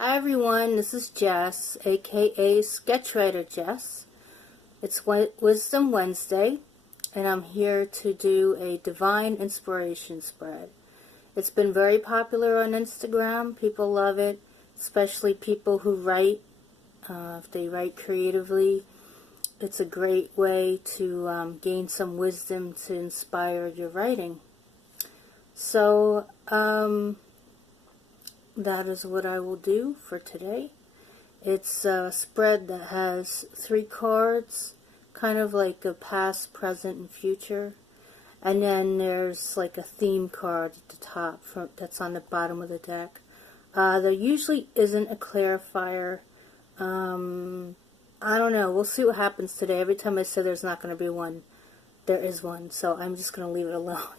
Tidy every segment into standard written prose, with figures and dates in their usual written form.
Hi everyone, this is Jess, aka Sketchwriter Jess. It's Wisdom Wednesday, and I'm here to do a Divine Inspiration spread. It's been very popular on Instagram. People love it, especially people who write. If they write creatively, it's a great way to gain some wisdom to inspire your writing. So, that is what I will do for today. It's a spread that has 3 cards, kind of like a past, present, and future. And then there's like a theme card at the top that's on the bottom of the deck. There usually isn't a clarifier. I don't know. We'll see what happens today. Every time I say there's not going to be one, there is one. So I'm just going to leave it alone.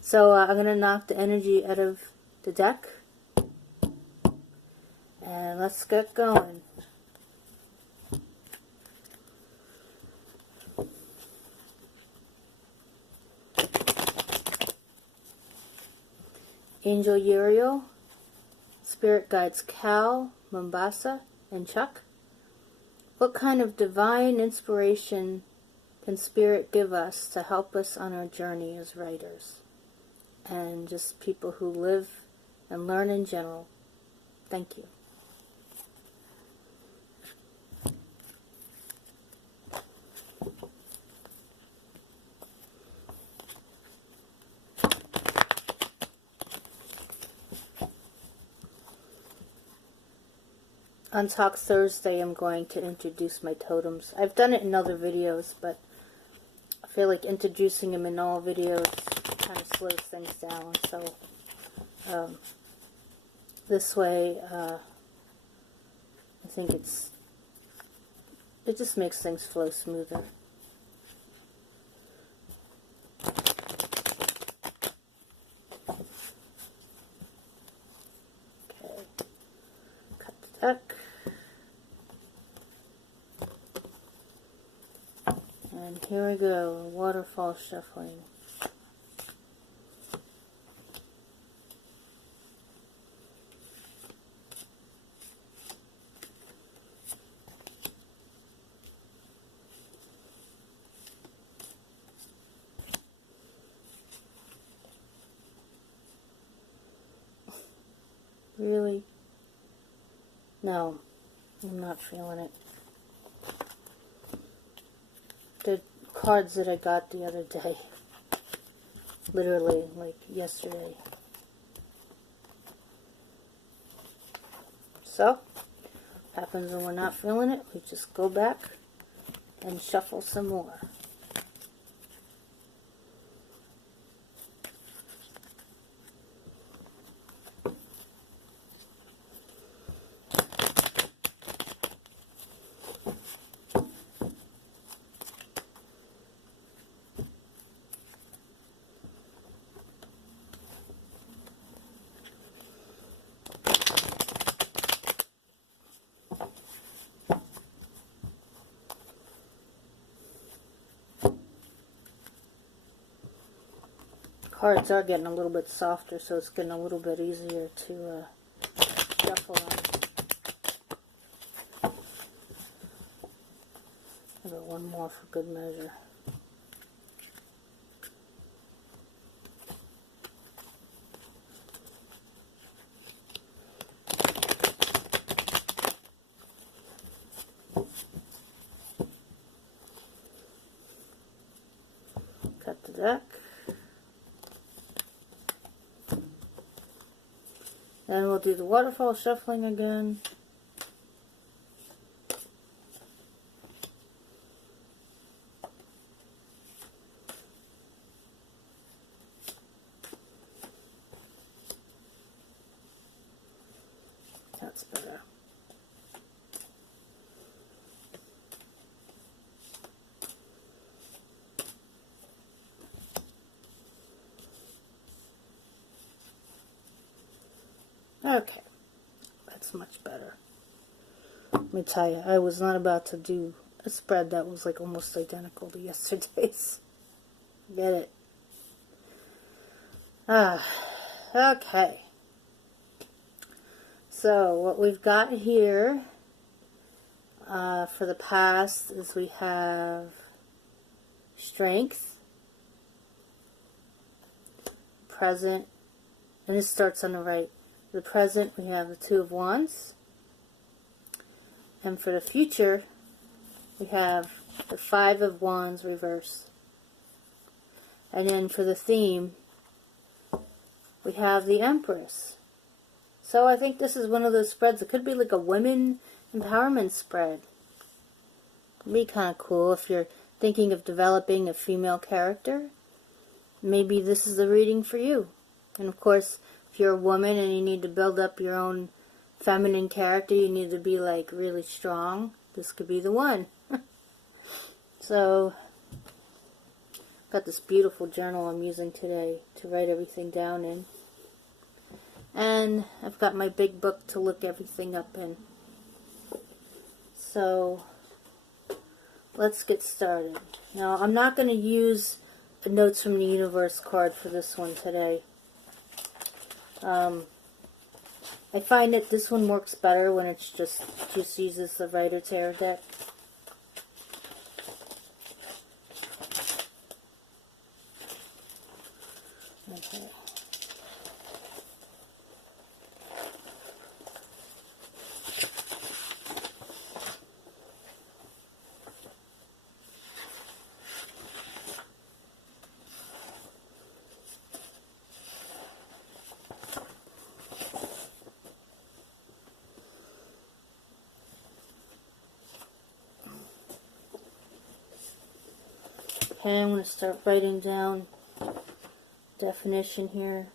So I'm going to knock the energy out of the deck. And let's get going. Angel Uriel, Spirit Guides Cal, Mombasa, and Chuck. What kind of divine inspiration can Spirit give us to help us on our journey as writers? And just people who live and learn in general. Thank you. On Talk Thursday, I'm going to introduce my totems. I've done it in other videos, but I feel like introducing them in all videos kind of slows things down. So this way, I think it just makes things flow smoother. Okay, cut the deck. And here we go, waterfall shuffling. Really? No, I'm not feeling it. The cards that I got the other day, literally like yesterday. So, happens when we're not feeling it, we just go back and shuffle some more. Cards are getting a little bit softer, so it's getting a little bit easier to shuffle on. I got one more for good measure. Cut the deck. Then we'll do the waterfall shuffling again. That's better. Okay, that's much better. Let me tell you, I was not about to do a spread that was like almost identical to yesterday's. Get it? Okay. So what we've got here for the past is we have strength, present, and this starts on the right. For the present we have the Two of Wands, and for the future we have the Five of Wands reversed. And then for the theme we have the Empress. So I think this is one of those spreads. It could be like a women empowerment spread. It'd be kind of cool if you're thinking of developing a female character. Maybe this is the reading for you. And of course, if you're a woman and you need to build up your own feminine character, you need to be like really strong, this could be the one. So, got this beautiful journal I'm using today to write everything down in. And I've got my big book to look everything up in. So, let's get started. Now, I'm not going to use a Notes from the Universe card for this one today. I find that this one works better when it's just uses the Rider Tarot deck. Okay. Okay, I'm going to start writing down definition here.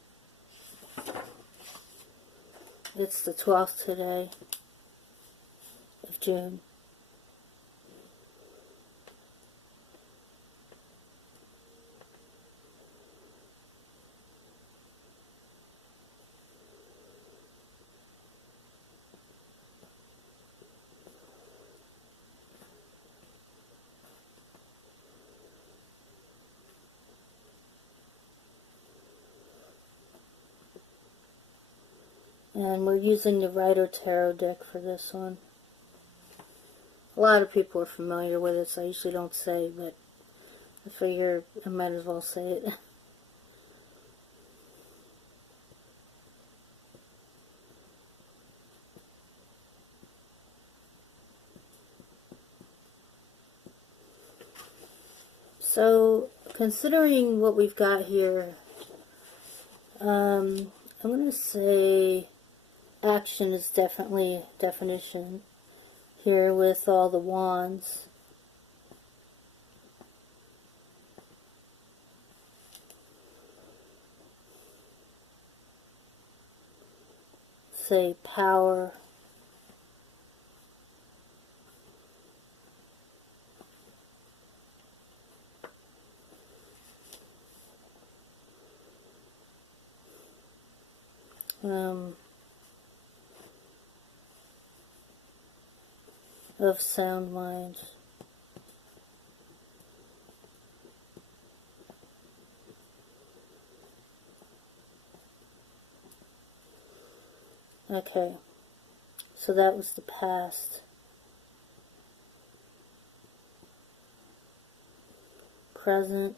It's the 12th today of June. And we're using the Rider Tarot deck for this one. A lot of people are familiar with it, so I usually don't say, but I figure I might as well say it. So, considering what we've got here, I'm going to say action is definitely definition here with all the wands. Say power. Of sound minds. Okay, so that was the past. Present.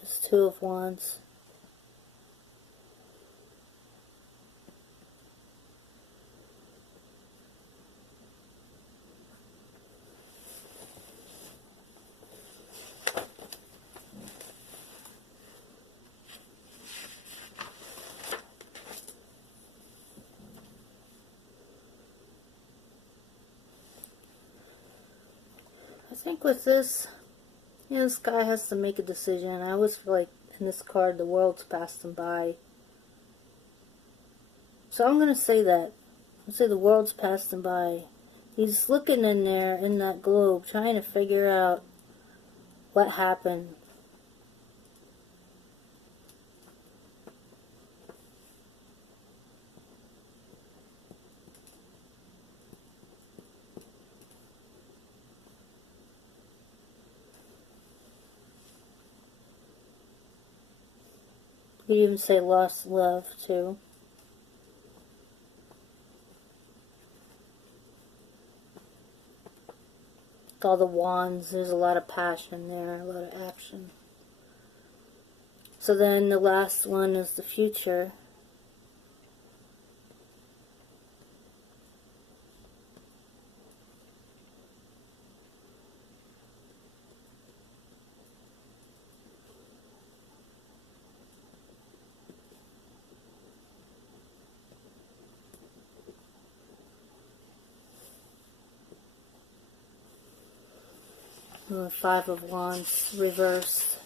It's Two of Wands. I think with this, this guy has to make a decision. I always feel like in this card, the world's passed him by. So I'm going to say that. I'll say the world's passed him by. He's looking in there, in that globe, trying to figure out what happened. You could even say lost love, too. With all the wands, there's a lot of passion there, a lot of action. So then the last one is the future. And the Five of Wands reversed.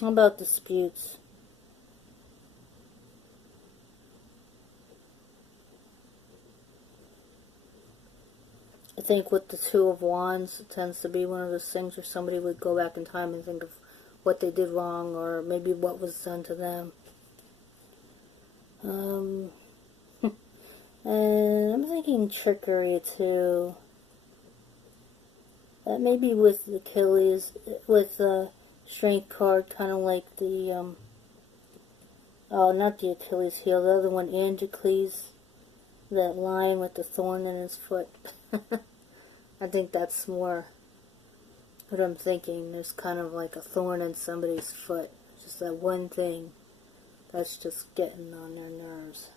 How about disputes? I think with the Two of Wands, it tends to be one of those things where somebody would go back in time and think of what they did wrong, or maybe what was done to them. And I'm thinking trickery too. That maybe with Achilles, with the Strength card, kind of like the, oh, not the Achilles heel, the other one, Androcles, that lion with the thorn in his foot. I think that's more what I'm thinking. There's kind of like a thorn in somebody's foot. Just that one thing that's just getting on their nerves.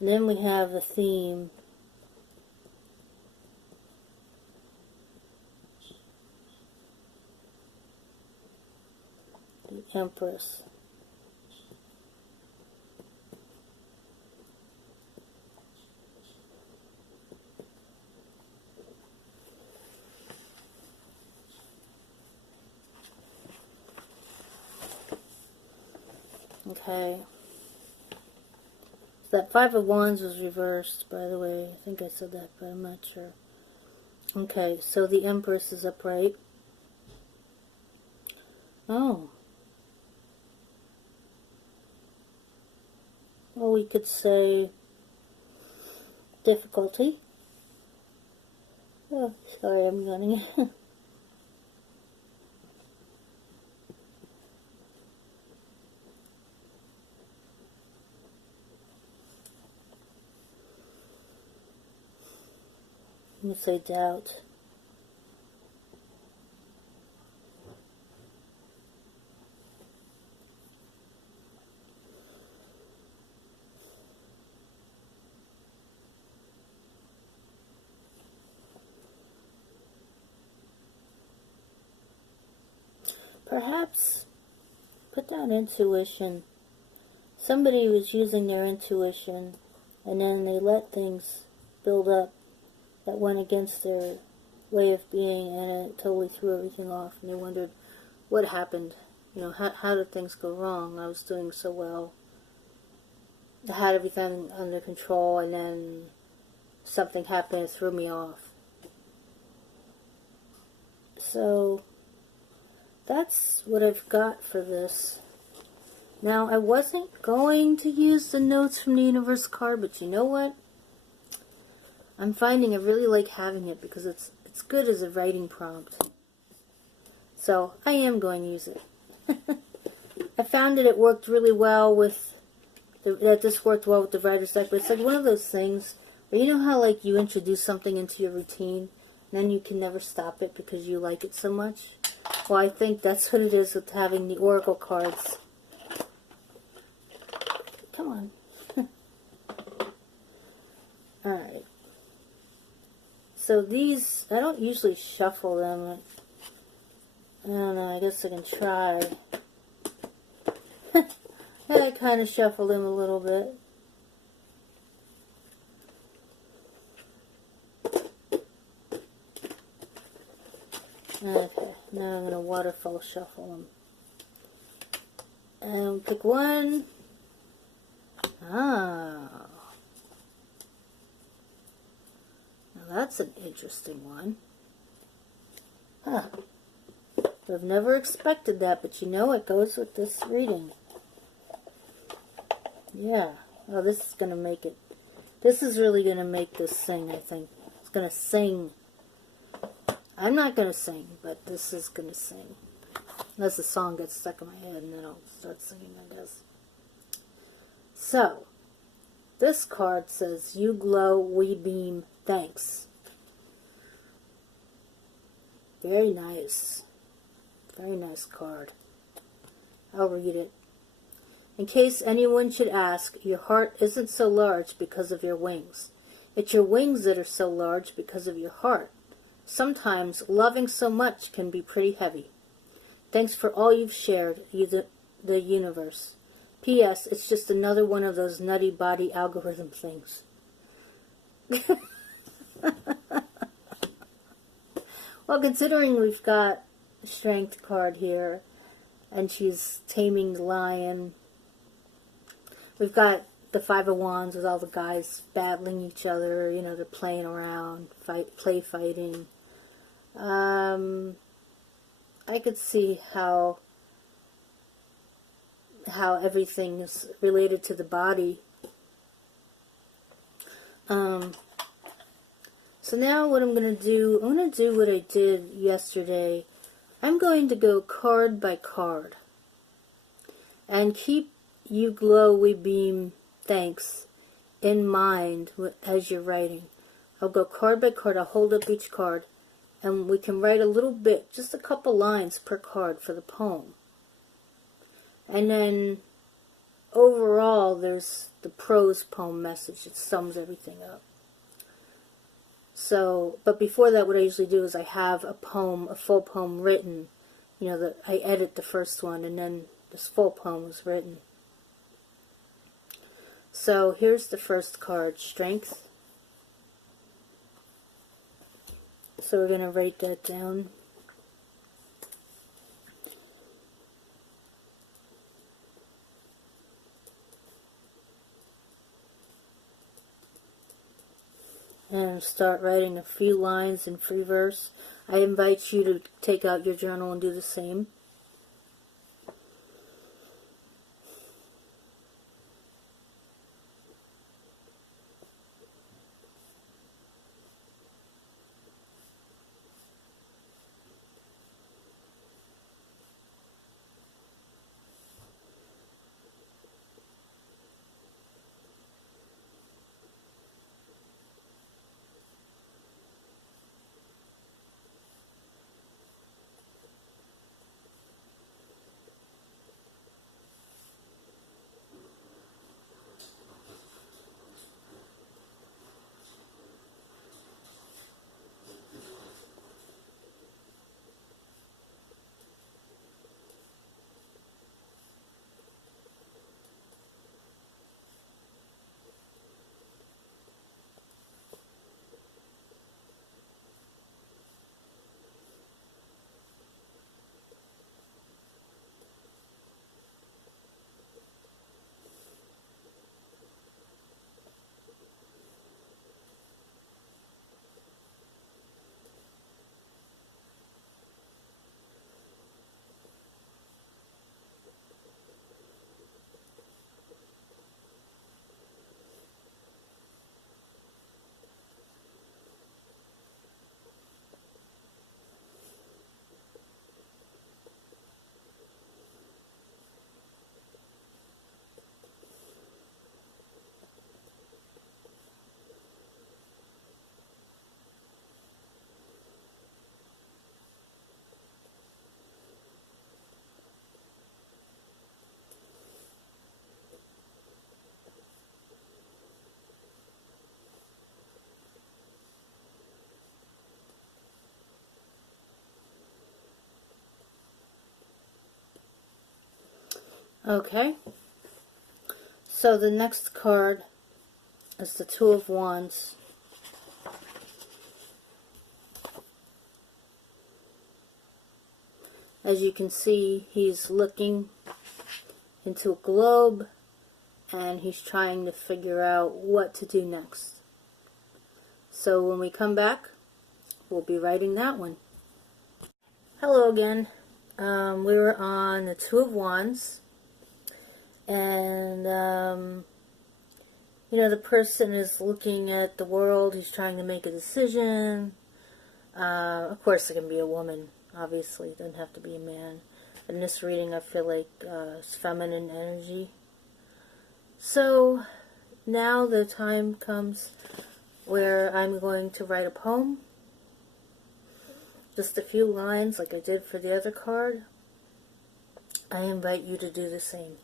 And then we have the theme. The Empress. Okay. So that Five of Wands was reversed, by the way. I think I said that, but I'm not sure. Okay, so the Empress is upright. Oh. Well, we could say difficulty. Oh, sorry, I'm yawning. Let me say doubt. Perhaps put down intuition. Somebody was using their intuition, and then they let things build up that went against their way of being, and it totally threw everything off, and they wondered what happened. You know, how did things go wrong? I was doing so well. I had everything under control, and then something happened and threw me off. So that's what I've got for this. Now, I wasn't going to use the notes from the universe card, but you know what? I'm finding I really like having it because it's good as a writing prompt. So I am going to use it. I found that it worked really well with that this worked well with the writer's deck, but it's like one of those things where you know how like you introduce something into your routine and then you can never stop it because you like it so much? Well, I think that's what it is with having the oracle cards. Come on. Alright. So these, I don't usually shuffle them. I don't know, I guess I can try. I kind of shuffle them a little bit. Okay, now I'm going to waterfall shuffle them. And pick one. Ah. Well, that's an interesting one. Huh. I've never expected that, but you know it goes with this reading. Yeah. Oh, this is going to make it. This is really going to make this sing, I think. It's going to sing. I'm not going to sing, but this is going to sing. Unless the song gets stuck in my head and then I'll start singing, I guess. So, this card says, "You glow, we beam, thanks." Very nice. Very nice card. I'll read it. "In case anyone should ask, your heart isn't so large because of your wings. It's your wings that are so large because of your heart. Sometimes loving so much can be pretty heavy. Thanks for all you've shared, the universe. P.S. It's just another one of those nutty body algorithm things." Well, considering we've got a strength card here, and she's taming the lion, we've got the Five of Wands with all the guys battling each other, you know, they're playing around, play fighting. I could see how everything is related to the body. So now what I'm going to do, I'm going to do what I did yesterday. I'm going to go card by card. And keep "You glow, we beam, thanks" in mind as you're writing. I'll go card by card, I'll hold up each card, and we can write a little bit, just a couple lines per card for the poem. And then overall there's the prose poem message that sums everything up. So, but before that, what I usually do is I have a poem, a full poem written, you know, that I edit the first one and then this full poem is written. So here's the first card, Strength. So we're going to write that down. And start writing a few lines in free verse. I invite you to take out your journal and do the same. Okay. So the next card is the Two of Wands. As you can see, he's looking into a globe and he's trying to figure out what to do next. So when we come back, we'll be writing that one. Hello again. We were on the Two of Wands, and you know, the person is looking at the world. He's trying to make a decision. Of course, it can be a woman. Obviously, it doesn't have to be a man. In this reading, I feel like it's feminine energy. So now the time comes where I'm going to write a poem. Just a few lines like I did for the other card. I invite you to do the same.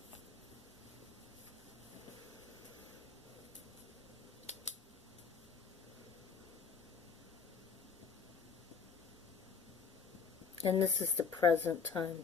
And this is the present time.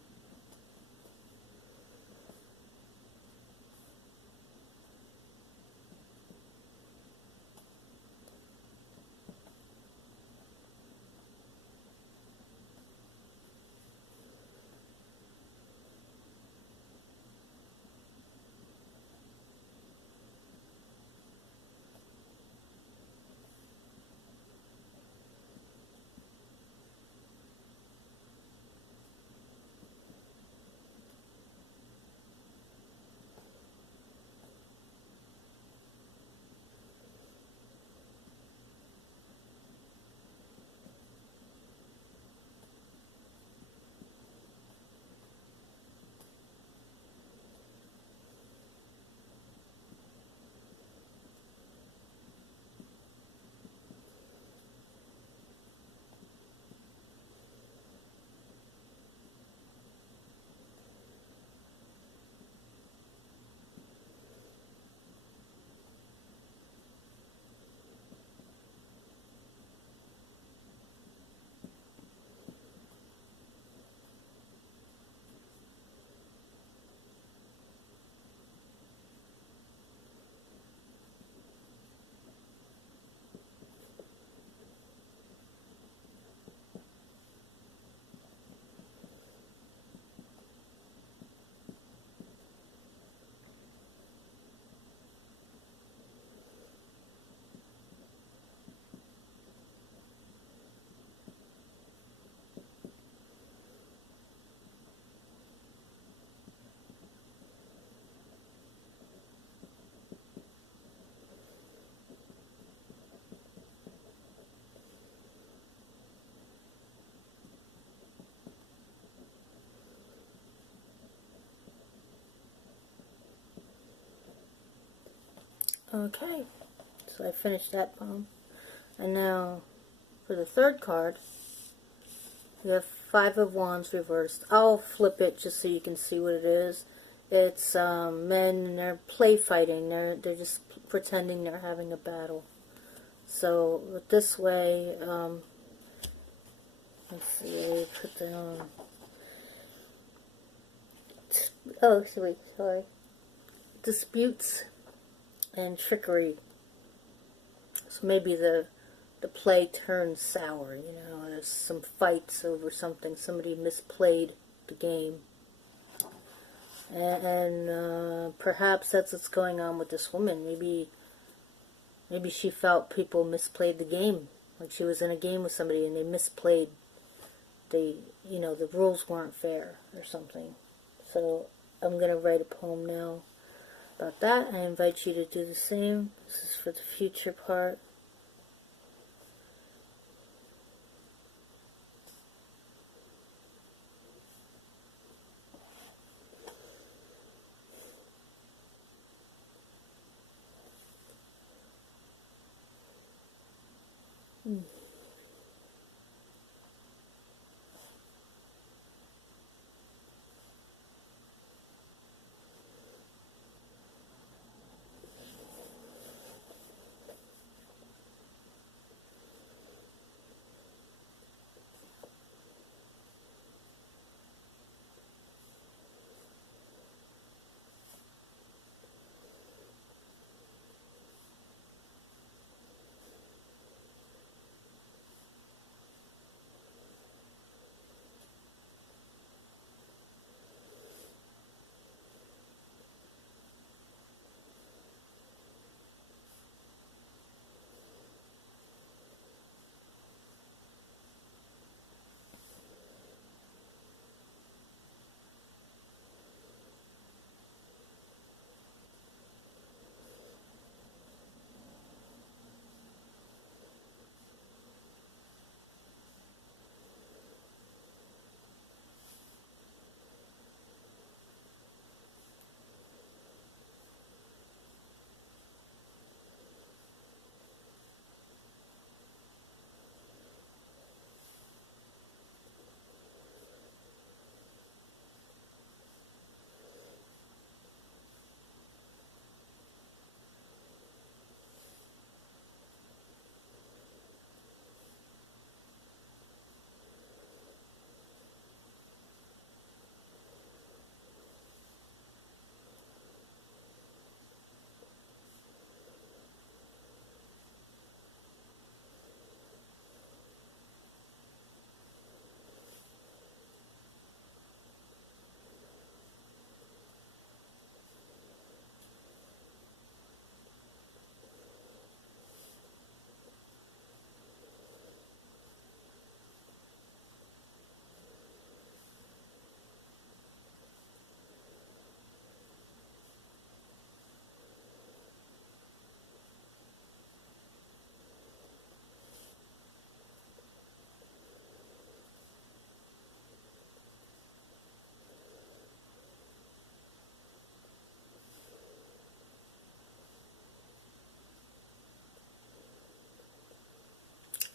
Okay, so I finished that poem. And now for the third card, we have Five of Wands reversed. I'll flip it just so you can see what it is. It's men, and they're play fighting. They're just pretending they're having a battle. So with this way, let's see, put that on. Oh, sorry. Disputes and trickery. So maybe the play turns sour, you know, there's some fights over something, somebody misplayed the game. And perhaps that's what's going on with this woman. Maybe she felt people misplayed the game, like she was in a game with somebody and they misplayed, you know, the rules weren't fair or something. So I'm going to write a poem now about that. I invite you to do the same. This is for the future part.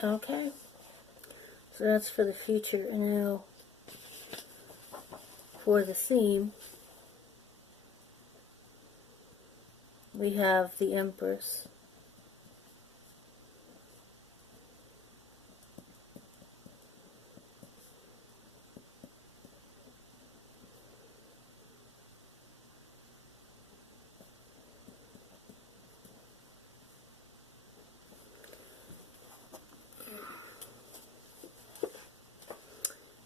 Okay, so that's for the future. And now for the theme, we have the Empress.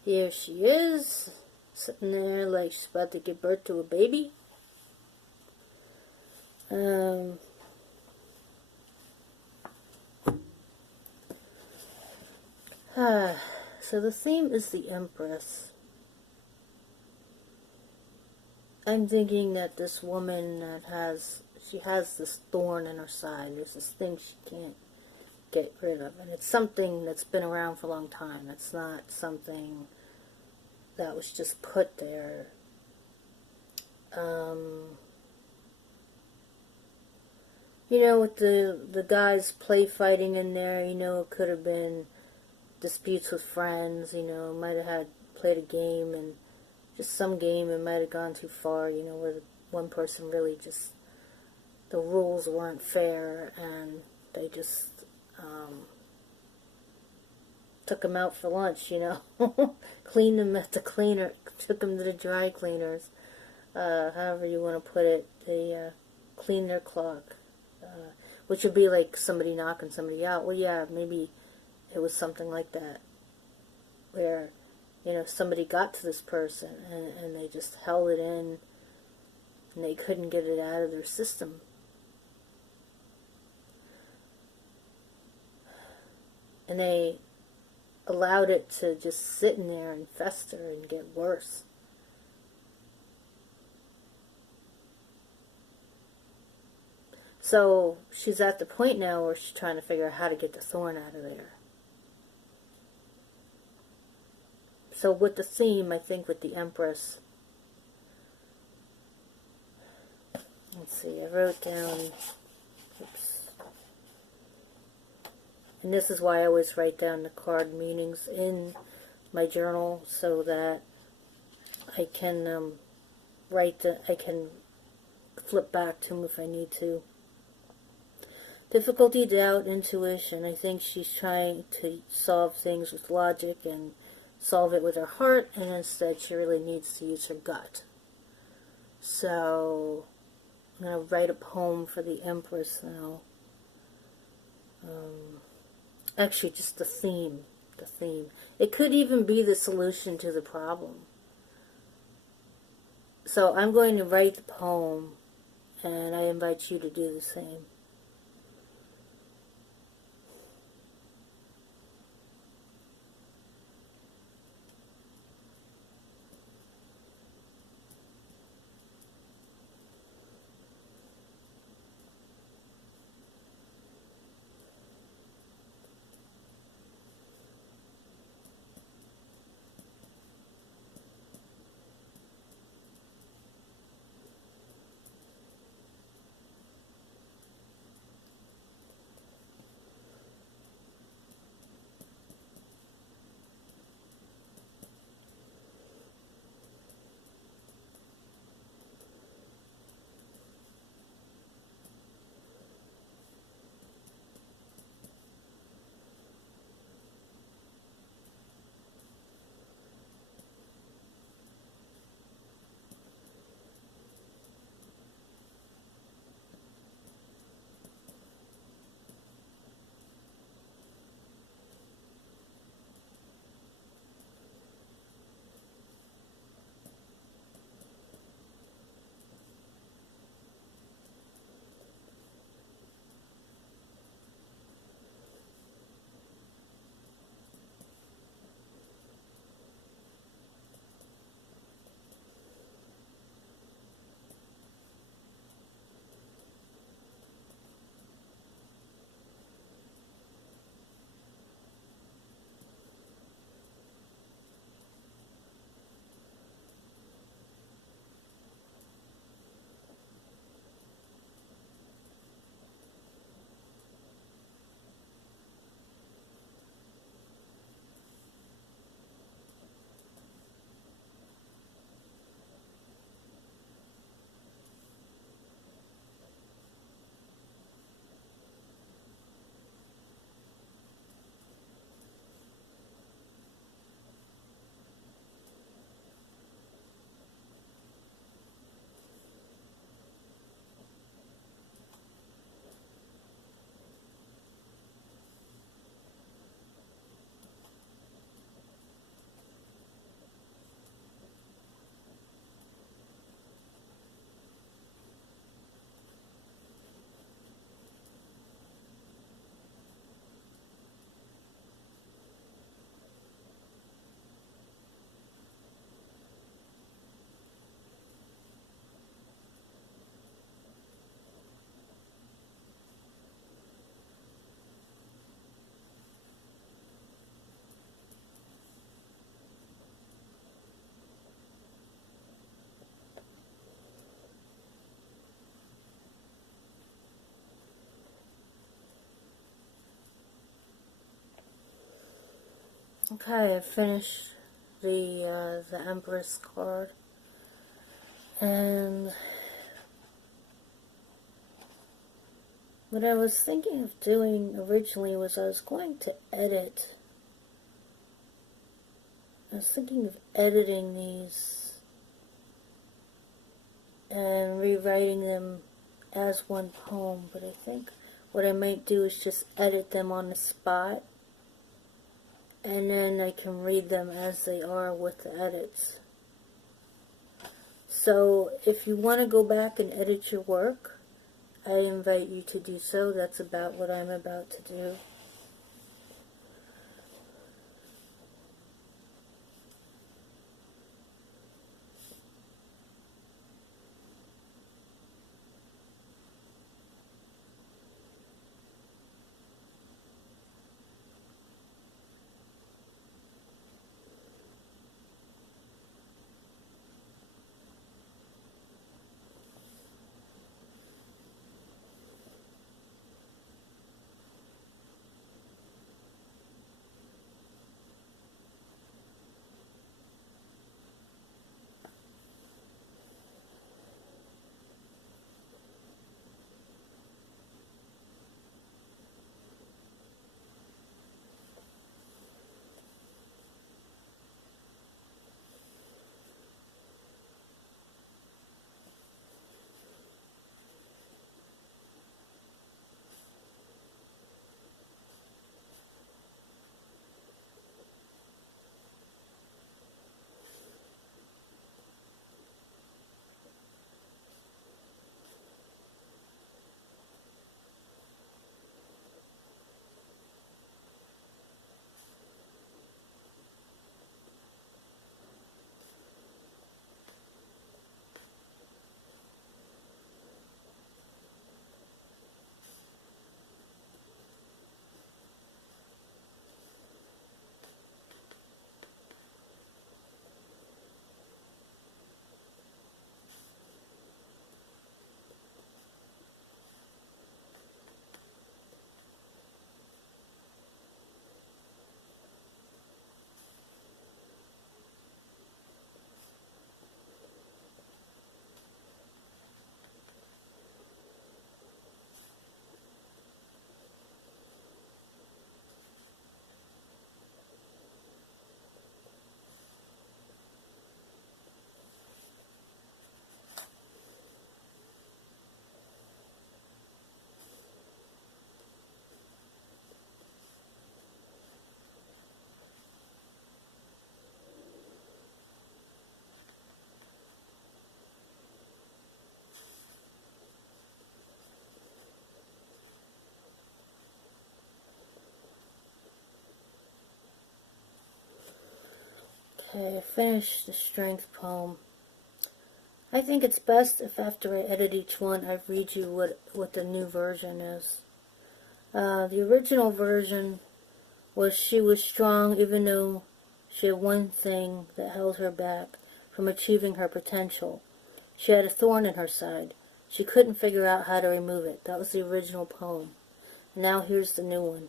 Here she is, sitting there like she's about to give birth to a baby. So the theme is the Empress. I'm thinking that this woman she has this thorn in her side. There's this thing she can't get rid of. And it's something that's been around for a long time. It's not something that was just put there. You know, with the guys play fighting in there, you know, it could have been disputes with friends, you know, might have played a game, and just some game, it might have gone too far, you know, where one person really just, the rules weren't fair, and they just took him out for lunch, you know, cleaned him at the cleaner, took him to the dry cleaners, however you want to put it, they cleaned their clock, which would be like somebody knocking somebody out. Well, yeah, maybe it was something like that, where, you know, somebody got to this person, and they just held it in, and they couldn't get it out of their system. And they allowed it to just sit in there and fester and get worse. So she's at the point now where she's trying to figure out how to get the thorn out of there. So with the theme, I think with the Empress, let's see, I wrote down, oops. And this is why I always write down the card meanings in my journal, so that I can I can flip back to them if I need to. Difficulty, doubt, intuition. I think she's trying to solve things with logic and solve it with her heart, and instead she really needs to use her gut. So I'm going to write a poem for the Empress now. Actually, just the theme. The theme. It could even be the solution to the problem. So I'm going to write the poem, and I invite you to do the same. Okay, I finished the Empress card, and what I was thinking of doing originally was I was thinking of editing these and rewriting them as one poem, but I think what I might do is just edit them on the spot, and then I can read them as they are with the edits. So if you want to go back and edit your work, I invite you to do so. That's about what I'm about to do. Okay, I finished the Strength poem. I think it's best if after I edit each one, I read you what the new version is. The original version was she was strong even though she had one thing that held her back from achieving her potential. She had a thorn in her side. She couldn't figure out how to remove it. That was the original poem. Now here's the new one.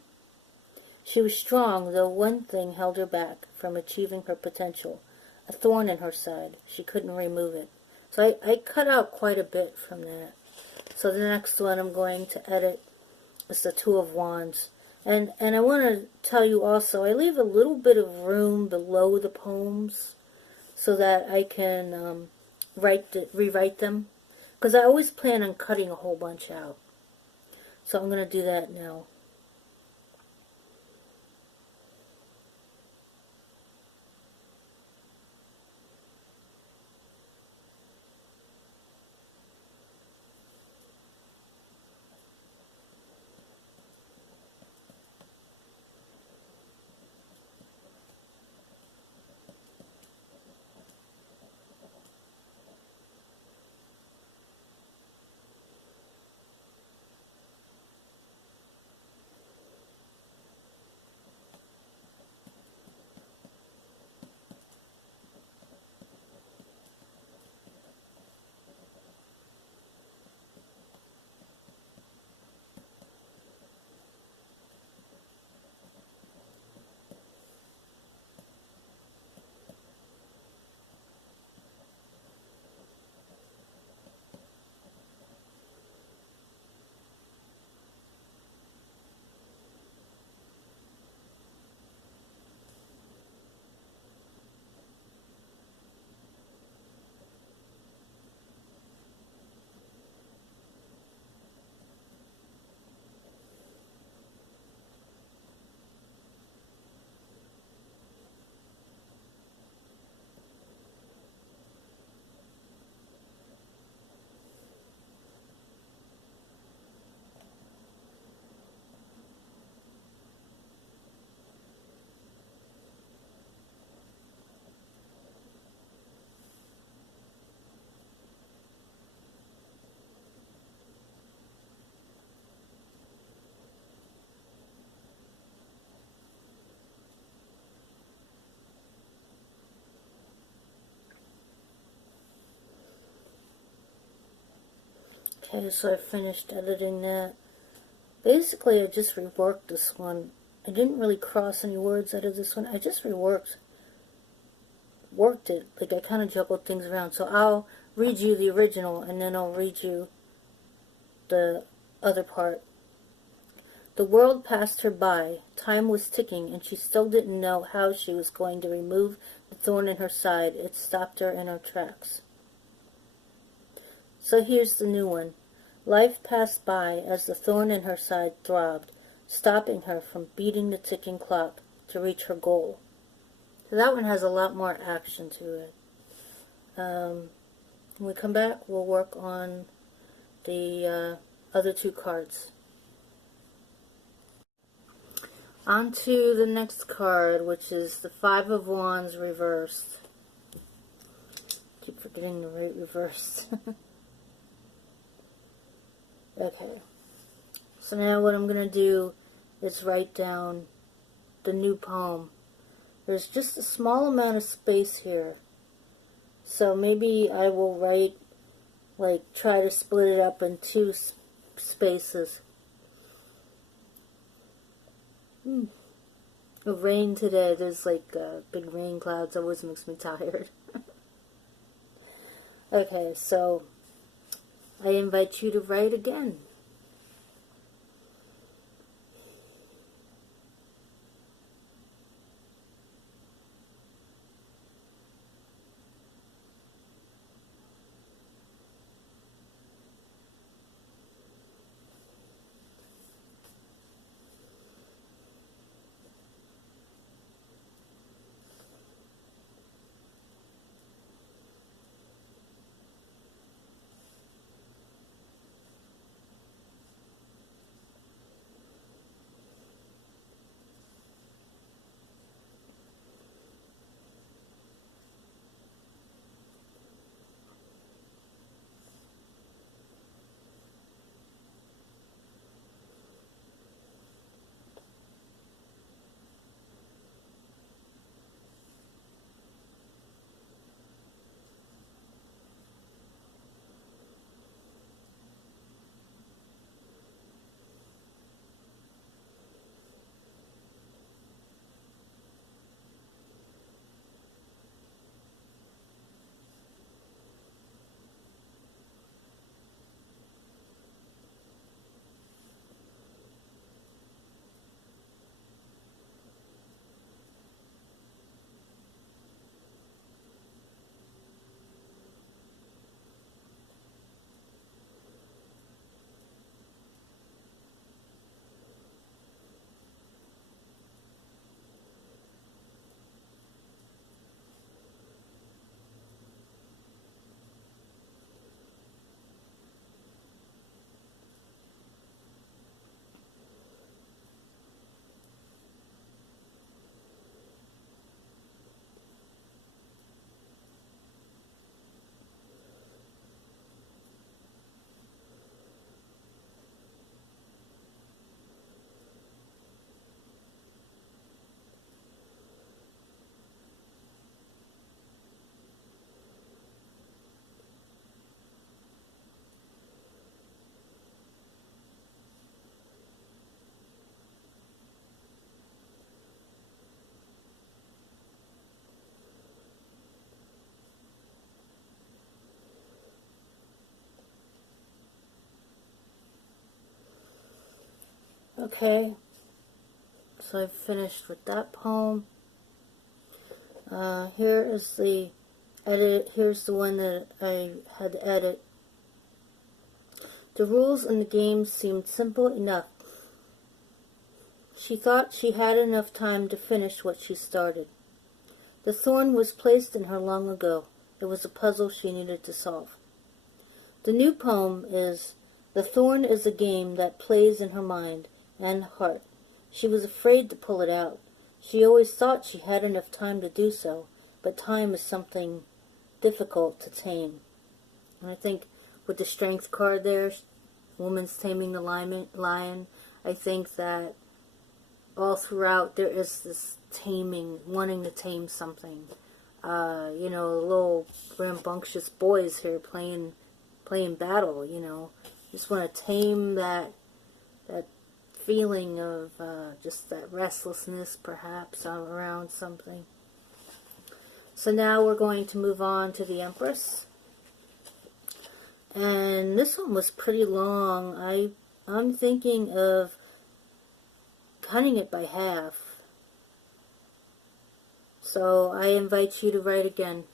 She was strong, though one thing held her back from achieving her potential. A thorn in her side. She couldn't remove it. So I cut out quite a bit from that. So the next one I'm going to edit is the Two of Wands. And I want to tell you also, I leave a little bit of room below the poems so that I can rewrite them. Because I always plan on cutting a whole bunch out. So I'm going to do that now. Okay, so I finished editing that. Basically, I just reworked this one. I didn't really cross any words out of this one. I just worked it. Like, I kind of juggled things around. So I'll read you the original, and then I'll read you the other part. The world passed her by. Time was ticking, and she still didn't know how she was going to remove the thorn in her side. It stopped her in her tracks. So here's the new one. Life passed by as the thorn in her side throbbed, stopping her from beating the ticking clock to reach her goal. So that one has a lot more action to it. When we come back, we'll work on the other two cards. On to the next card, which is the Five of Wands reversed. Keep forgetting the reversed. Okay. So now what I'm going to do is write down the new poem. There's just a small amount of space here. So maybe I will write, like, try to split it up in two spaces. The rain today, there's like big rain clouds, always makes me tired. Okay, so I invite you to write again. Okay, so I've finished with that poem. Here is the edit. Here's the one that I had to edit. The rules in the game seemed simple enough. She thought she had enough time to finish what she started. The thorn was placed in her long ago. It was a puzzle she needed to solve. The new poem is, The Thorn is a game that plays in her mind and heart. She was afraid to pull it out. She always thought she had enough time to do so, but time is something difficult to tame. And I think with the strength card there, woman's taming the lion, I think that all throughout there is this taming, wanting to tame something. Little rambunctious boys here playing battle, Just want to tame that feeling of just that restlessness, perhaps, around something. So now we're going to move on to the Empress. And this one was pretty long. I'm thinking of cutting it by half. So I invite you to write again.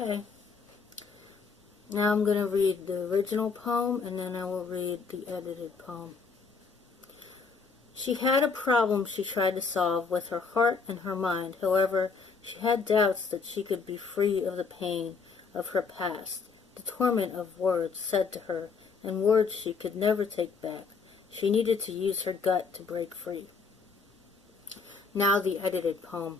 Okay. Now I'm going to read the original poem, and then I will read the edited poem. She had a problem she tried to solve with her heart and her mind. However, she had doubts that she could be free of the pain of her past, the torment of words said to her, and words she could never take back. She needed to use her gut to break free. Now the edited poem.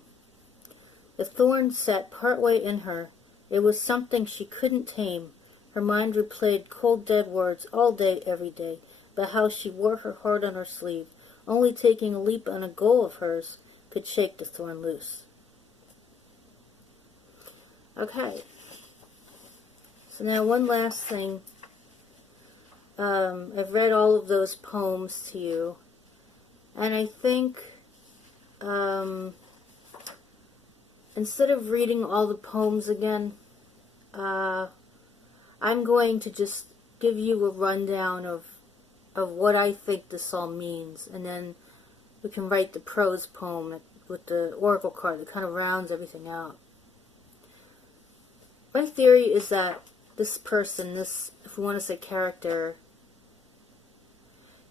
The thorn sat partway in her. It was something she couldn't tame. Her mind replayed cold dead words all day, every day, about how she wore her heart on her sleeve. Only taking a leap on a goal of hers could shake the thorn loose. Okay. So now one last thing. I've read all of those poems to you, and I think instead of reading all the poems again, I'm going to just give you a rundown of what I think this all means, and then we can write the prose poem with the oracle card that kind of rounds everything out. My theory is that this person, this, if we want to say character,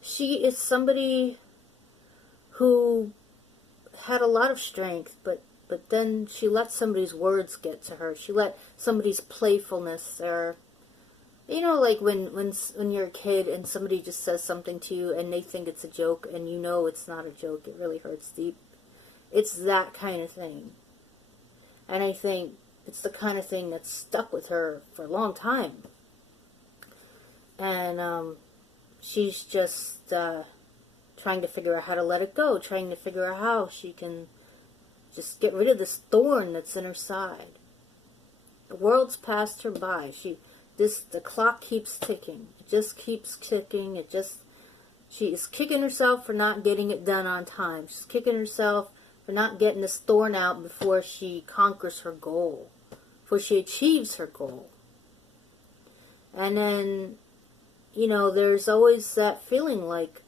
she is somebody who had a lot of strength, but then she let somebody's words get to her. She let somebody's playfulness, or, you know, like when you're a kid and somebody just says something to you and they think it's a joke and you know it's not a joke, it really hurts deep. It's that kind of thing. And I think it's the kind of thing that's stuck with her for a long time. And she's just trying to figure out how to let it go, trying to figure out how she can just get rid of this thorn that's in her side. The world's passed her by. The clock keeps ticking. It just keeps ticking. She is kicking herself for not getting it done on time. She's kicking herself for not getting this thorn out before she conquers her goal, before she achieves her goal. And then, you know, there's always that feeling like,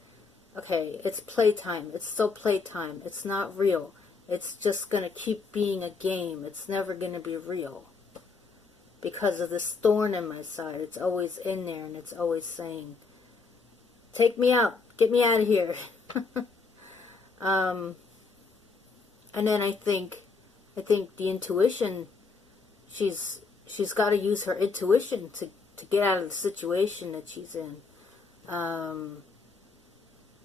okay, it's playtime. It's still playtime. It's not real. It's just going to keep being a game. It's never going to be real. Because of this thorn in my side. It's always in there, and it's always saying, take me out. Get me out of here. And then I think the intuition, she's got to use her intuition to get out of the situation that she's in.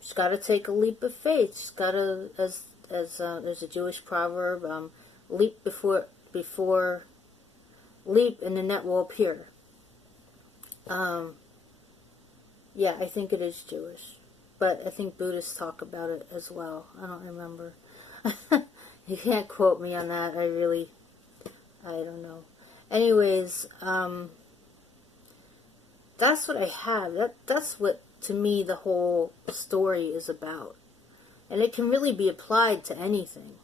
She's got to take a leap of faith. She's got to, as there's a Jewish proverb, leap before leap, and the net will appear. Yeah, I think it is Jewish, but I think Buddhists talk about it as well. I don't remember. You can't quote me on that. I don't know. Anyways, that's what I have. That's what, to me, the whole story is about. And it can really be applied to anything.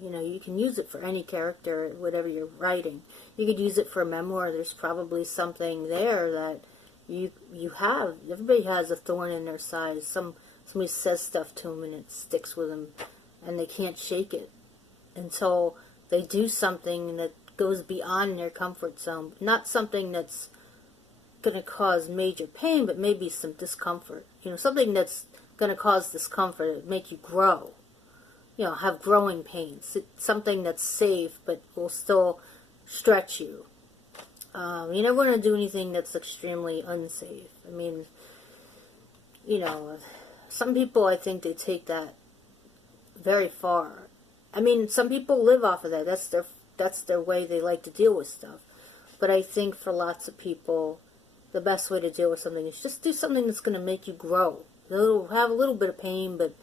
You know, you can use it for any character, whatever you're writing. You could use it for a memoir. There's probably something there that you have. Everybody has a thorn in their side. Somebody says stuff to them and it sticks with them, and they can't shake it until they do something that goes beyond their comfort zone. Not something that's going to cause major pain, but maybe some discomfort. You know, something that's going to cause discomfort, make you grow. You know, have growing pains. It's something that's safe, but will still stretch you. You never want to do anything that's extremely unsafe. I mean, you know, some people, I think they take that very far. I mean, some people live off of that. That's their way they like to deal with stuff. But I think for lots of people, the best way to deal with something is just do something that's going to make you grow. It'll have a little bit of pain, but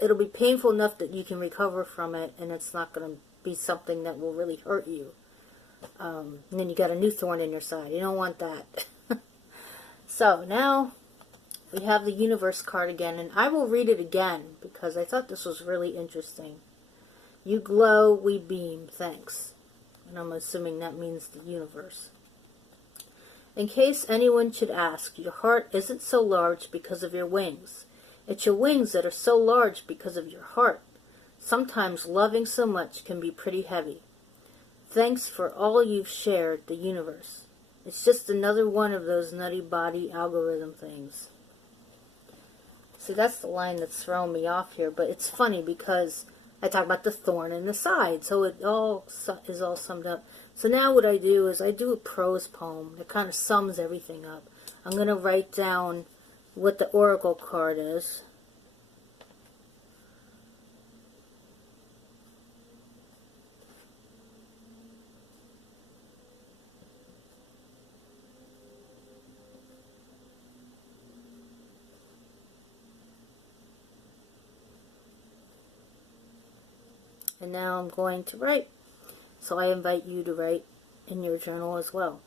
it'll be painful enough that you can recover from it, and it's not going to be something that will really hurt you. And then you got a new thorn in your side. You don't want that. So now we have the universe card again, and I will read it again because I thought this was really interesting. You glow, we beam, thanks. And I'm assuming that means the universe. In case anyone should ask, your heart isn't so large because of your wings. It's your wings that are so large because of your heart. Sometimes loving so much can be pretty heavy. Thanks for all you've shared, the universe. It's just another one of those nutty body algorithm things. See, that's the line that's throwing me off here, but it's funny because I talk about the thorn in the side, so it all is all summed up. So now what I do is I do a prose poem that kind of sums everything up. I'm going to write down what the oracle card is. And now I'm going to write. So I invite you to write in your journal as well.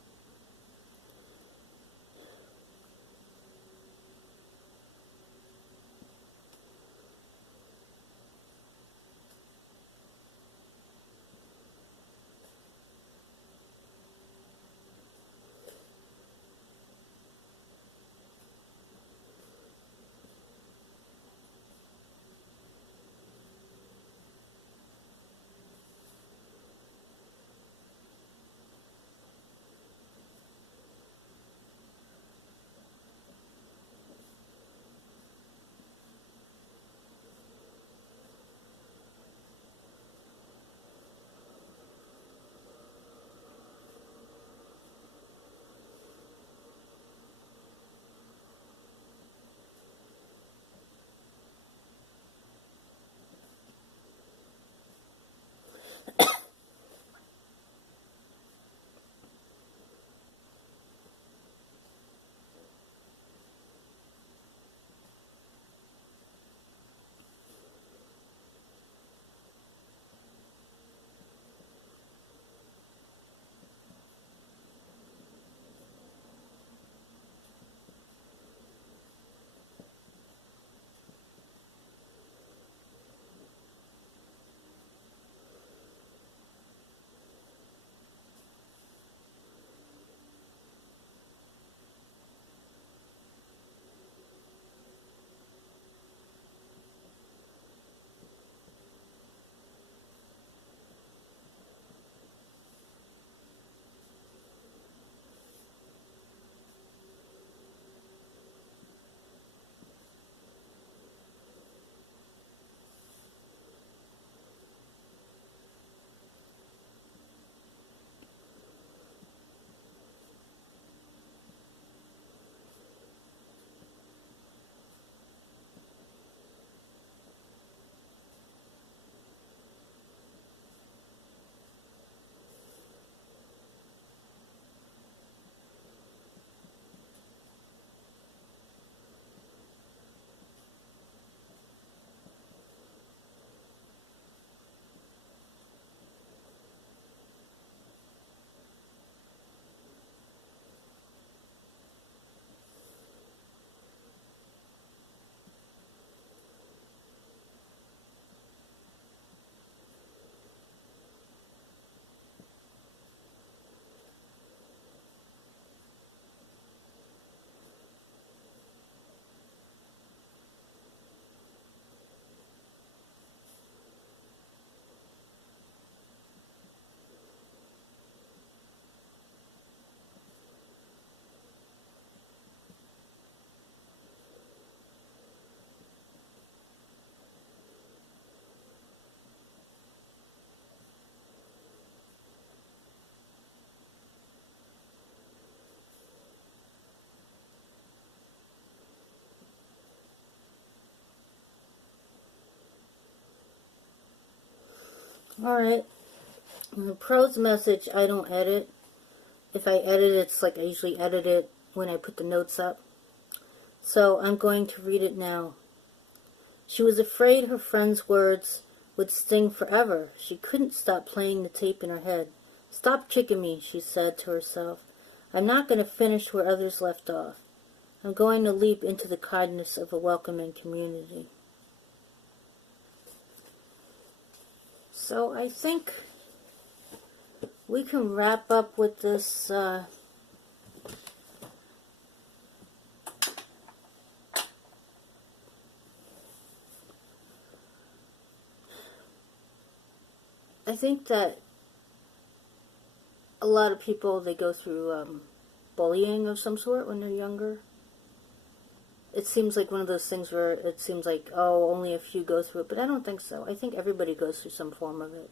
Alright, the prose message I don't edit. If I edit it, it's like I usually edit it when I put the notes up. So I'm going to read it now. She was afraid her friend's words would sting forever. She couldn't stop playing the tape in her head. Stop kicking me, she said to herself. I'm not going to finish where others left off. I'm going to leap into the kindness of a welcoming community. So I think we can wrap up with this I think that a lot of people, they go through bullying of some sort when they're younger. It seems like one of those things where it seems like, oh, only a few go through it, but I don't think so. I think everybody goes through some form of it.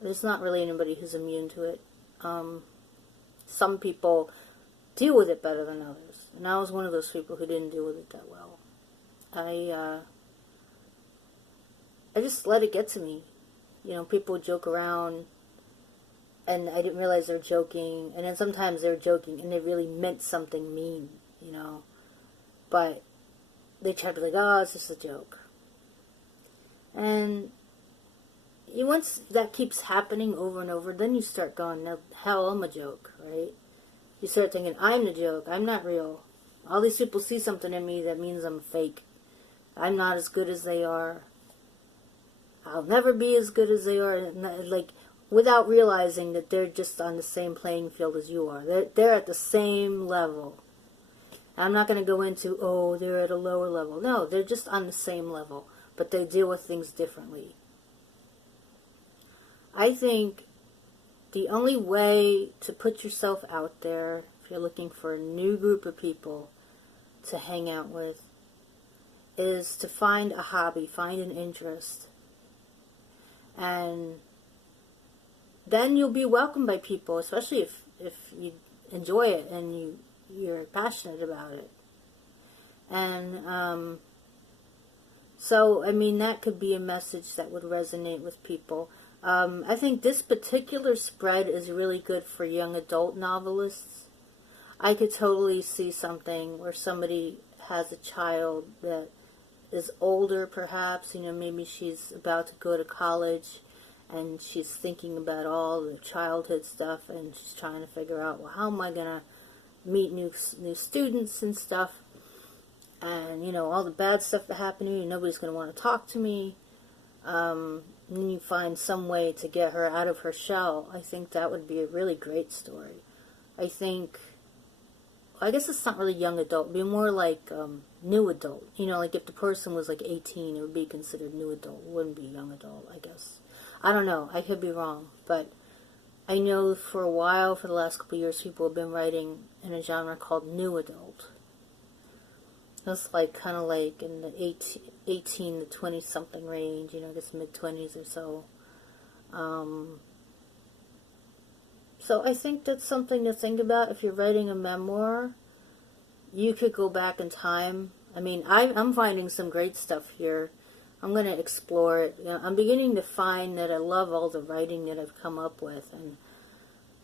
There's not really anybody who's immune to it. Some people deal with it better than others, and I was one of those people who didn't deal with it that well. I just let it get to me. You know, people joke around, and I didn't realize they're joking, and then sometimes they're joking, and they really meant something mean, you know, but they try to be like, oh, it's just a joke. And once that keeps happening over and over, then you start going, no, hell, I'm a joke, right? You start thinking, I'm the joke, I'm not real. All these people see something in me that means I'm fake. I'm not as good as they are. I'll never be as good as they are. Like, without realizing that they're just on the same playing field as you are. They're at the same level. I'm not going to go into, oh, they're at a lower level. No, they're just on the same level, but they deal with things differently. I think the only way to put yourself out there, if you're looking for a new group of people to hang out with, is to find a hobby, find an interest. And then you'll be welcomed by people, especially if you enjoy it and you're passionate about it. And so, I mean, that could be a message that would resonate with people. I think this particular spread is really good for young adult novelists. I could totally see something where somebody has a child that is older, perhaps, you know, maybe she's about to go to college and she's thinking about all the childhood stuff and she's trying to figure out, well, how am I going to meet new students and stuff, and, you know, all the bad stuff that happened to me, nobody's going to want to talk to me. And then you find some way to get her out of her shell. I think that would be a really great story. I guess it's not really young adult. It would be more like new adult. You know, like if the person was like 18, it would be considered new adult. It wouldn't be young adult, I guess. I don't know. I could be wrong. But I know for a while, for the last couple of years, people have been writing in a genre called new adult. It's like kind of like in the 18 to 20-something range, you know, I guess mid-20s or so. So I think that's something to think about. If you're writing a memoir, you could go back in time. I mean, I'm finding some great stuff here. I'm going to explore it. You know, I'm beginning to find that I love all the writing that I've come up with, and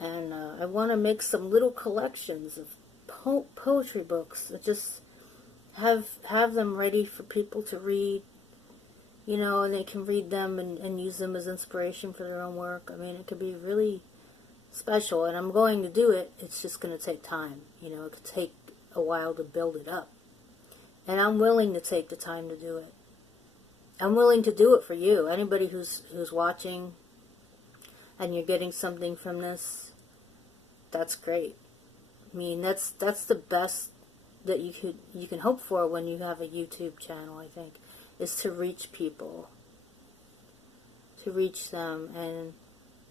I want to make some little collections of poetry books. Just have them ready for people to read, you know, and they can read them and use them as inspiration for their own work. I mean, it could be really special, and I'm going to do it. It's just going to take time. You know, it could take a while to build it up. And I'm willing to take the time to do it. I'm willing to do it for you. Anybody who's watching and you're getting something from this, that's great. I mean, that's the best that you can hope for when you have a YouTube channel, I think, is to reach people, to reach them and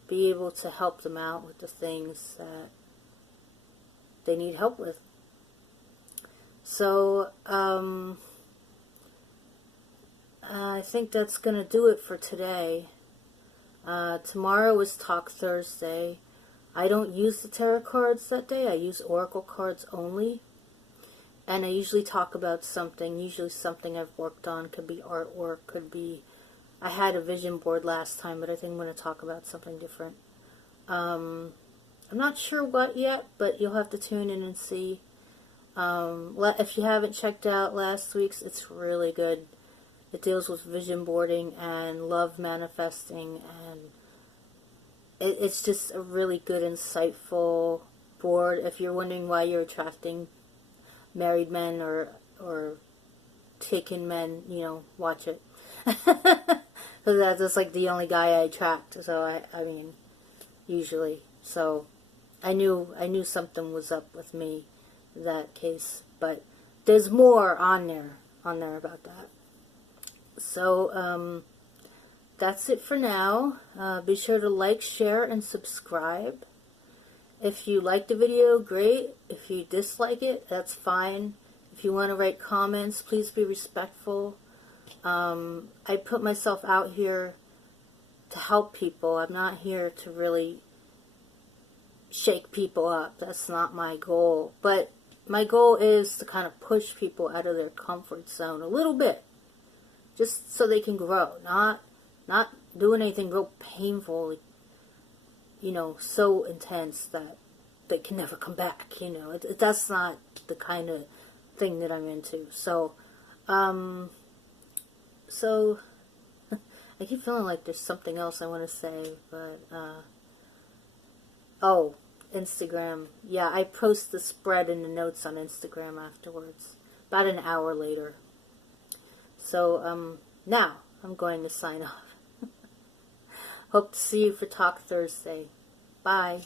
be able to help them out with the things that they need help with. So, I think that's going to do it for today. Tomorrow is Talk Thursday. I don't use the tarot cards that day. I use oracle cards only. And I usually talk about something, usually something I've worked on. Could be artwork, could be I had a vision board last time, but I think I'm going to talk about something different. I'm not sure what yet, but you'll have to tune in and see. If you haven't checked out last week's, it's really good. It deals with vision boarding and love manifesting, and it's just a really good, insightful board. If you're wondering why you're attracting married men or taken men, you know, watch it. So that's like the only guy I attract. So I mean, usually. So I knew something was up with me in that case, but there's more on there about that. So that's it for now. Be sure to like, share, and subscribe. If you like the video, great. If you dislike it, that's fine. If you want to write comments, please be respectful. I put myself out here to help people. I'm not here to really shake people up. That's not my goal. But my goal is to kind of push people out of their comfort zone a little bit, just so they can grow. Not doing anything real painful, you know, so intense that they can never come back. You know, that's not the kind of thing that I'm into. So I keep feeling like there's something else I want to say, but oh, Instagram. Yeah, I post the spread in the notes on Instagram afterwards, about an hour later. So now I'm going to sign off. Hope to see you for Talk Thursday. Bye.